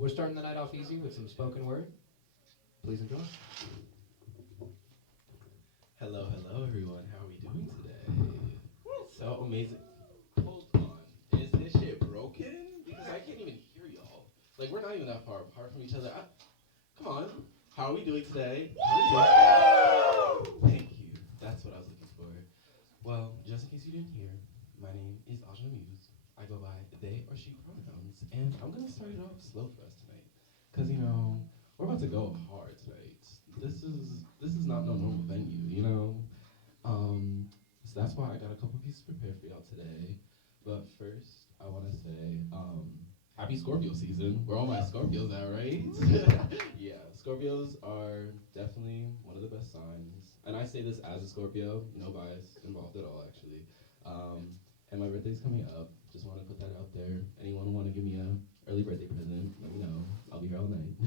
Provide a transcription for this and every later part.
We're starting the night off easy with some spoken word. Please enjoy. Hello, hello, everyone. How are we doing today? So amazing. Hold on. Is this shit broken? Because I can't even hear y'all. Like, we're not even that far apart from each other. Come on. How are we doing today? Thank you. That's what I was looking for. Well, just in case you didn't hear, my name is Ajna Muse. I go by they or she pronouns, and I'm gonna start it off slow for us tonight. Cause we're about to go hard tonight. This is not no normal venue, Um, so that's why I got a couple pieces prepared for y'all today. But first, I want to say, happy Scorpio season. Where all my Scorpios at, right? Yeah, Scorpios are definitely one of the best signs. And I say this as a Scorpio, no bias involved at all, actually. Um, and my birthday's coming up. Just want to put that out there. Anyone want to give me a early birthday present? Let me know. I'll be here all night.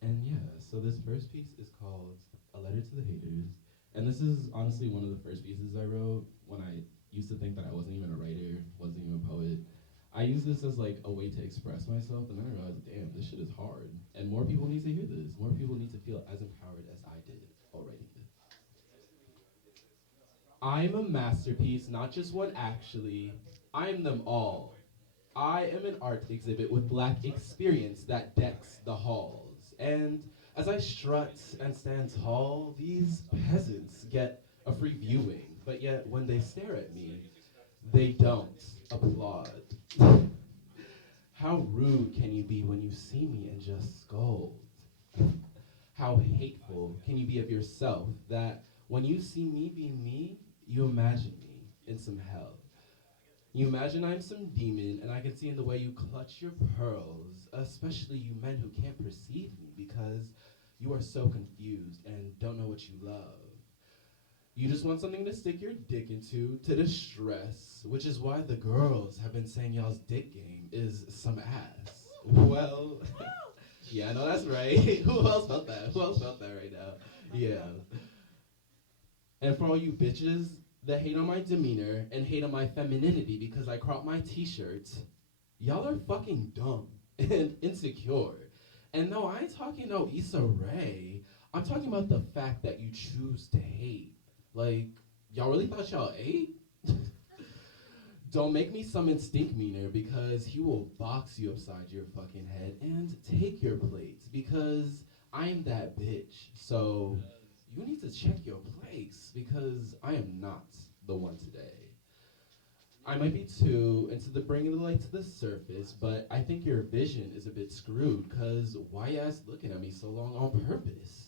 And yeah, so this first piece is called A Letter to the Haters. And this is honestly one of the first pieces I wrote when I used to think that I wasn't even a writer, wasn't even a poet. I use this as like a way to express myself, and then I realized, damn, this shit is hard. And more people need to hear this. More people need to feel as empowered as I did while writing this. I'm a masterpiece, not just one actually. I'm them all. I am an art exhibit with black experience that decks the halls. And as I strut and stand tall, these peasants get a free viewing. But yet, when they stare at me, they don't applaud. How rude can you be when you see me and just scold? How hateful can you be of yourself that when you see me be me, you imagine me in some hell? You imagine I'm some demon, and I can see in the way you clutch your pearls, especially you men who can't perceive me because you are so confused and don't know what you love. You just want something to stick your dick into to distress, which is why the girls have been saying y'all's dick game is some ass. Well, yeah, no, that's right. Who else felt that? Who else felt that right now? Yeah. And for all you bitches that hate on my demeanor and hate on my femininity because I crop my t-shirt, y'all are fucking dumb and insecure. And no, I ain't talking no Issa Rae. I'm talking about the fact that you choose to hate. Like, y'all really thought y'all ate? Don't make me summon Stink Meaner because he will box you upside your fucking head and take your plates because I'm that bitch. So you need to check your place because I am not the one today. I might be too into the bringing the light to the surface, but I think your vision is a bit screwed because why you ass looking at me so long on purpose?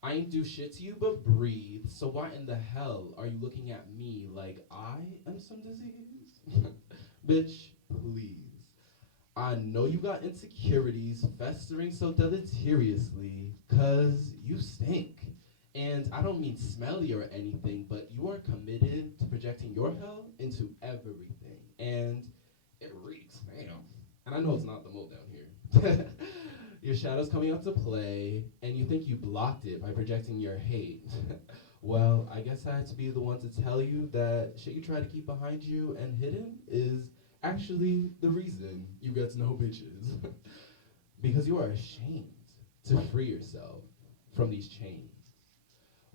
I ain't do shit to you but breathe, so why in the hell are you looking at me like I am some disease? Bitch, please. I know you got insecurities festering so deleteriously, cause you stink. And I don't mean smelly or anything, but you are committed to projecting your hell into everything. And it reeks, damn. And I know it's not the mold down here. Your shadow's coming out to play, and you think you blocked it by projecting your hate. Well, I guess I had to be the one to tell you that shit you try to keep behind you and hidden is actually the reason you get no bitches. Because you are ashamed to free yourself from these chains.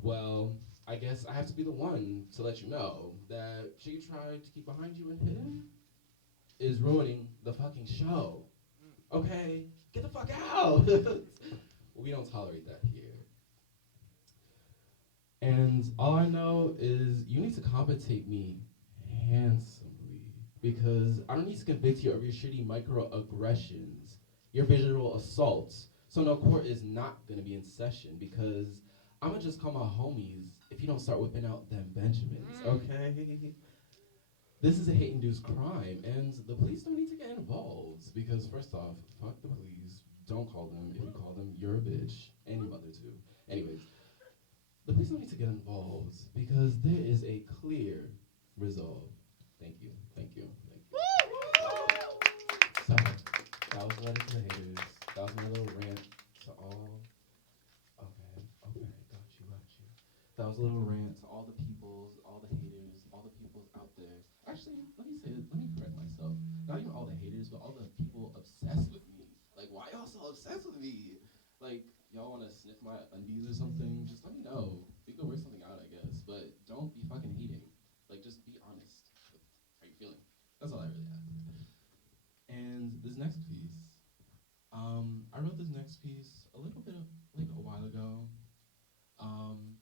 Well, I guess I have to be the one to let you know that shit you tried to keep behind you and hidden is ruining the fucking show. Okay? Get the fuck out! We don't tolerate that here. And all I know is you need to compensate me handsomely because I don't need to convict you of your shitty microaggressions, your visual assaults. So no court is not gonna be in session because I'ma just call my homies if you don't start whipping out them Benjamins, okay? This is a hate-induced crime, and the police don't need to get involved because first off, fuck the police. Don't call them. If you call them, you're a bitch, and your mother too. Anyways, the police don't need to get involved because there is a clear resolve. Thank you, thank you, thank you. So, that was a letter to the haters. That was my little rant to all. Okay, okay, got you, got you. That was a little rant to all the peoples, all the haters, all the peoples out there. Actually, let me correct myself. Not even all the haters, but all the people obsessed with sex with me. Like, y'all wanna sniff my undies or something? Just let me know. We could work something out, I guess. But don't be fucking hating. Like, just be honest with how you're feeling. That's all I really have. And this next piece, I wrote this next piece a little bit of, like a while ago. Um,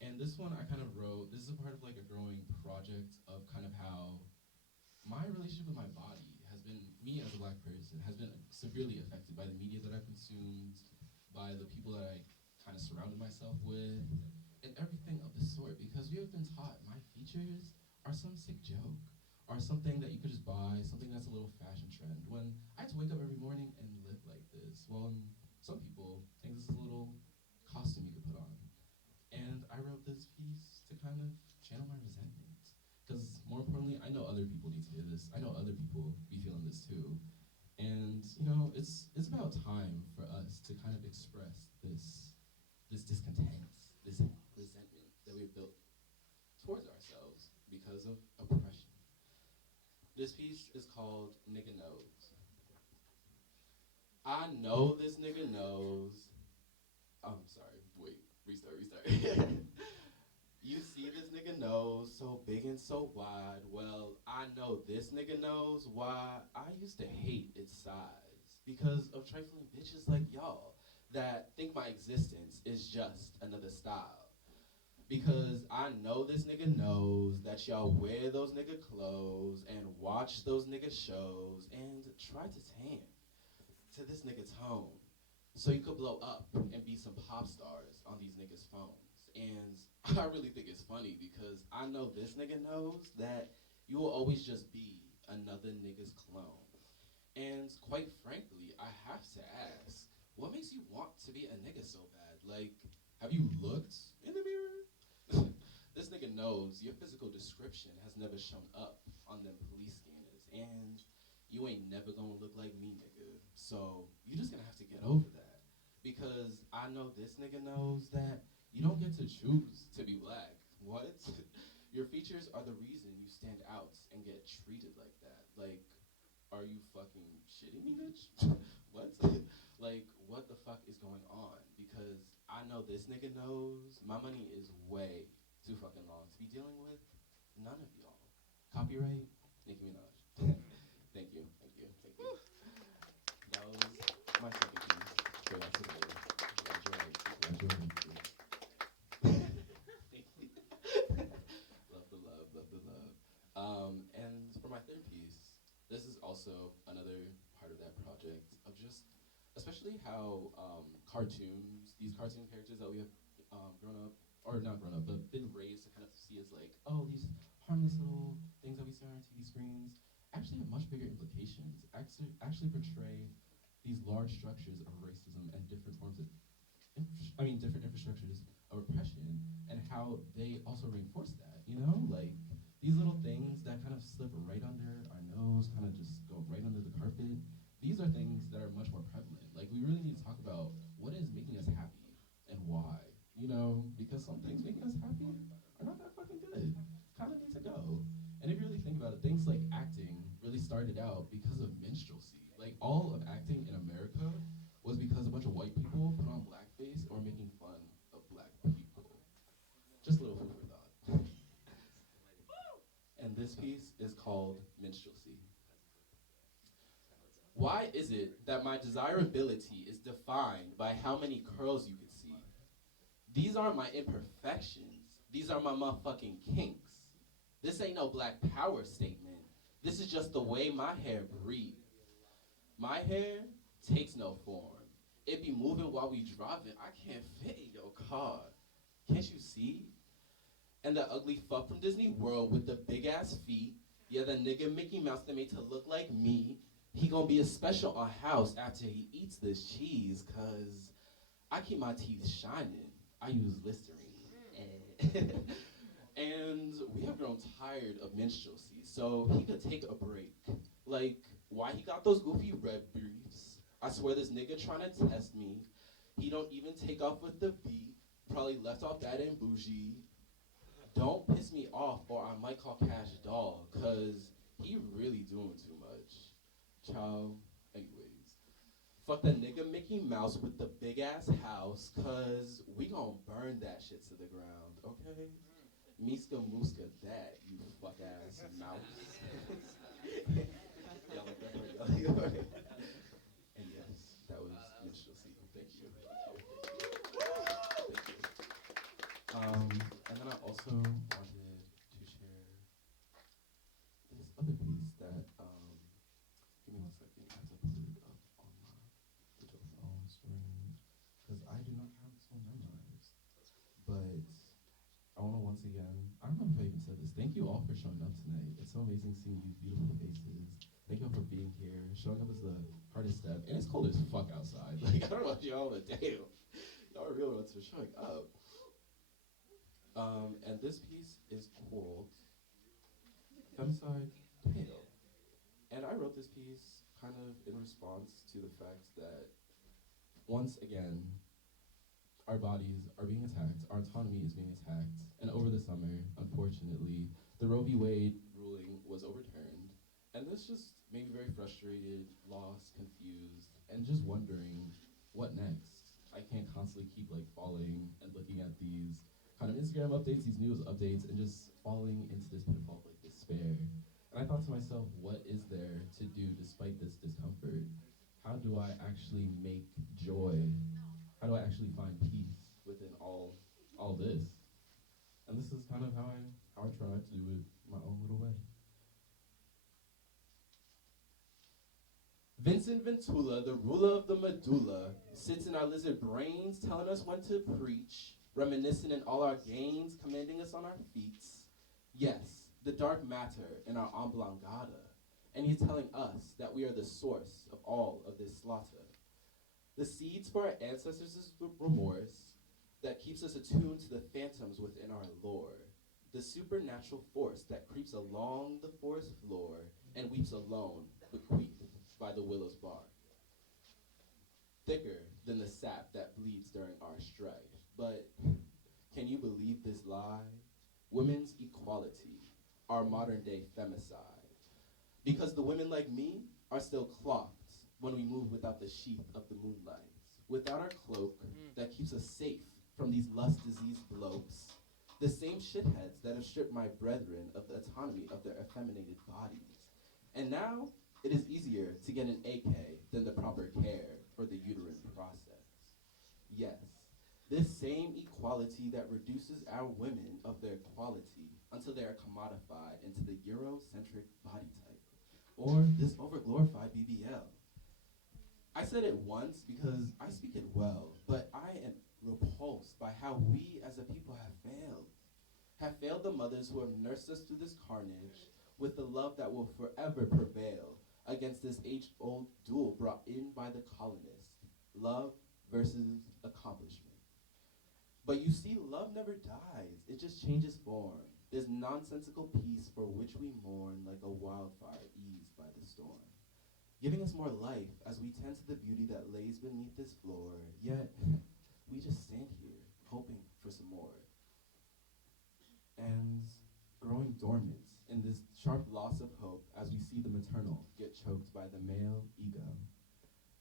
and this one I kind of wrote, this is a part of like a growing project of kind of how my relationship with my body has been, me as a black person, has been severely affected by the media that I've consumed, by the people that I kind of surrounded myself with, and everything of the sort, because we have been taught my features are some sick joke, or something that you could just buy, something that's a little fashion trend, when I had to wake up every morning and live like this. Well, some people think this is a little costume you could put on. And I wrote this piece to kind of channel my resentment. Because more importantly, I know other people need to hear this. I know other people be feeling this too. And you know, it's about time for us to kind of express this discontent, this resentment that we've built towards ourselves because of oppression. This piece is called Nigga Knows. I know this nigga knows. Oh, I'm sorry, wait, restart. You see this nigga nose, so big and so wide. Well, I know this nigga knows why I used to hate its size. Because of trifling bitches like y'all that think my existence is just another style. Because I know this nigga knows that y'all wear those nigga clothes and watch those nigga shows and try to tan to this nigga tone so you could blow up and be some pop stars on these niggas' phones. And I really think it's funny because I know this nigga knows that you will always just be another nigga's clone. And quite frankly, I have to ask, what makes you want to be a nigga so bad? Like, have you looked in the mirror? This nigga knows your physical description has never shown up on them police scanners, and you ain't never gonna look like me, nigga. So you just gonna have to get over that. Because I know this nigga knows that you don't get to choose to be black. What? Your features are the reason you stand out and get treated like that. Like, are you fucking shitting me, bitch? What? Like, what the fuck is going on? Because I know this nigga knows my money is way too fucking long to be dealing with none of y'all. Copyright, Nicki Minaj. Thank you, thank you, thank you. That was my second piece. So that's it. Glad you're right. Glad you're right. Thank you. Love the love, love the love. And for my third piece, this is also another part of that project of just, especially how cartoons, these cartoon characters that we have grown up, or not grown up, but been raised to kind of see as like, oh, these harmless little things that we see on our TV screens, actually have much bigger implications. Actually portray these large structures of racism and different forms of, different infrastructures of oppression, and how they also reinforce that. You know, like these little things that kind of slip right under our nose, kind of just go right under the carpet. These are things that are much more prevalent. Like, we really need to talk about what is making us happy and why. You know, because some things making us happy are not that fucking good. Kind of need to go. And if you really think about it, things like acting really started out because of minstrelsy. Like, all of acting in America was because a bunch of white people put on blackface or making fun of black people. Just a little food for thought. And this piece is called Minstrelsy. Why is it that my desirability is defined by how many curls you can see? These aren't my imperfections. These are my motherfucking kinks. This ain't no black power statement. This is just the way my hair breathes. My hair takes no form. It be moving while we driving. I can't fit in your car. Can't you see? And the ugly fuck from Disney World with the big ass feet. Yeah, the nigga Mickey Mouse that made to look like me. He gonna be a special on house after he eats this cheese, cause I keep my teeth shining. I use Listerine. And we have grown tired of minstrelsy, so he could take a break. Like, why he got those goofy red briefs? I swear this nigga trying to test me. He don't even take off with the beat. Probably left off bad and bougie. Don't piss me off or I might call Cash Doll, cause he really doing too much. Child, anyways. Fuck the nigga Mickey Mouse with the big ass house, cause we gon' burn that shit to the ground, okay? Miska Muska that, you fuck ass mouse. Y'all like that part? Y'all like that part? And yes, that was minstrel scene. Thank you. Thank you. And then I also wanted to share this other piece that, give me 1 second, I have to put it up on my digital phone screen, because I do not have this one memorized. But I want to once again, I don't know if I even said this, thank you all for showing up tonight. It's so amazing seeing these beautiful faces. Thank you all for being here. Showing up is the hardest step, and it's cold as fuck outside. Like, I don't know about y'all, but damn, y'all are real ones for showing up. And this piece is called Femicide Pale. And I wrote this piece kind of in response to the fact that, once again, our bodies are being attacked, our autonomy is being attacked, and over the summer, unfortunately, the Roe v. Wade ruling was overturned, and this just made me very frustrated, lost, confused, and just wondering, what next? I can't constantly keep like falling and looking at these kind of Instagram updates, these news updates, and just falling into this pitfall of like despair. And I thought to myself, what is there to do despite this discomfort? How do I actually make joy? How do I actually find peace within all this? And this is kind of how I try to do it my own little way. Vincent Ventula, the ruler of the medulla, sits in our lizard brains telling us when to preach, reminiscent in all our gains, commanding us on our feet. Yes, the dark matter in our oblongata, and he's telling us that we are the source of all of this slaughter. The seeds for our ancestors is remorse that keeps us attuned to the phantoms within our lore, the supernatural force that creeps along the forest floor and weeps alone, bequeathed by the willow's bark. Thicker than the sap that bleeds during our strife. But can you believe this lie? Women's equality, our modern day femicide. Because the women like me are still clocked when we move without the sheath of the moonlight, without our cloak that keeps us safe from these lust-diseased blokes, the same shitheads that have stripped my brethren of the autonomy of their effeminated bodies. And now, it is easier to get an AK than the proper care for the uterine process. Yes, this same equality that reduces our women of their quality until they are commodified into the Eurocentric body type, or this overglorified BBL. I said it once because I speak it well, but I am repulsed by how we as a people have failed the mothers who have nursed us through this carnage with the love that will forever prevail against this age-old duel brought in by the colonists, love versus accomplishment. But you see, love never dies, it just changes form. This nonsensical peace for which we mourn like a wildfire eased by the storm, giving us more life as we tend to the beauty that lays beneath this floor, yet we just stand here hoping for some more. And growing dormant in this sharp loss of hope as we see the maternal get choked by the male ego.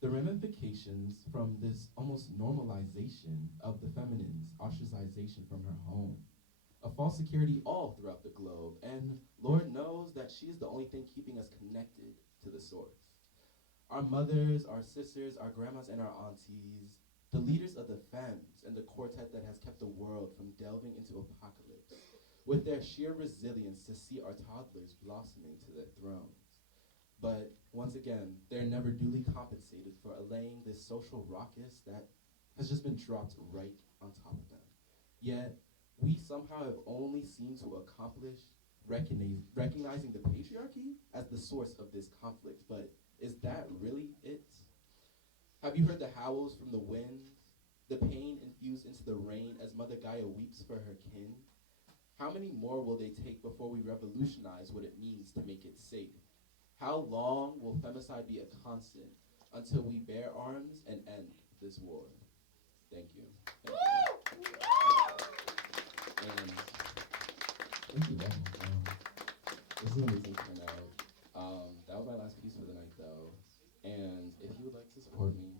The ramifications from this almost normalization of the feminine's ostracization from her home, a false security all throughout the globe, and Lord knows that she is the only thing keeping us connected to the source. Our mothers, our sisters, our grandmas, and our aunties, the leaders of the femmes and the quartet that has kept the world from delving into apocalypse, with their sheer resilience to see our toddlers blossoming to their thrones. But once again, they're never duly compensated for allaying this social raucous that has just been dropped right on top of them. Yet, we somehow have only seemed to accomplish recognizing the patriarchy as the source of this conflict. But is that really it? Have you heard the howls from the winds, the pain infused into the rain as Mother Gaia weeps for her kin? How many more will they take before we revolutionize what it means to make it safe? How long will femicide be a constant until we bear arms and end this war? Thank you. And thank you all. This is an amazing turnout. That was my last piece for the night, though. And if you would like to support me,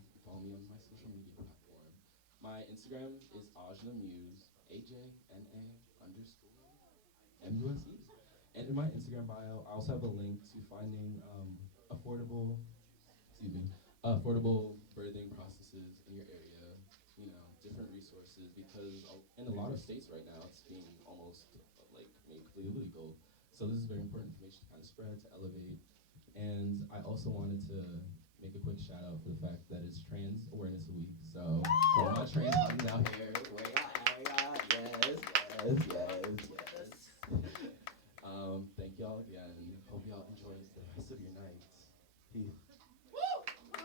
Instagram is Ajna Muse, AJNA_MUSE. And in my Instagram bio, I also have a link to finding affordable, excuse me, affordable birthing processes in your area. You know, different resources because in a lot of states right now, it's being almost like made completely illegal. So this is very important information to kind of spread, to elevate. And I also wanted to make a quick shout out for the fact that it's Trans Awareness Week. So for all my trans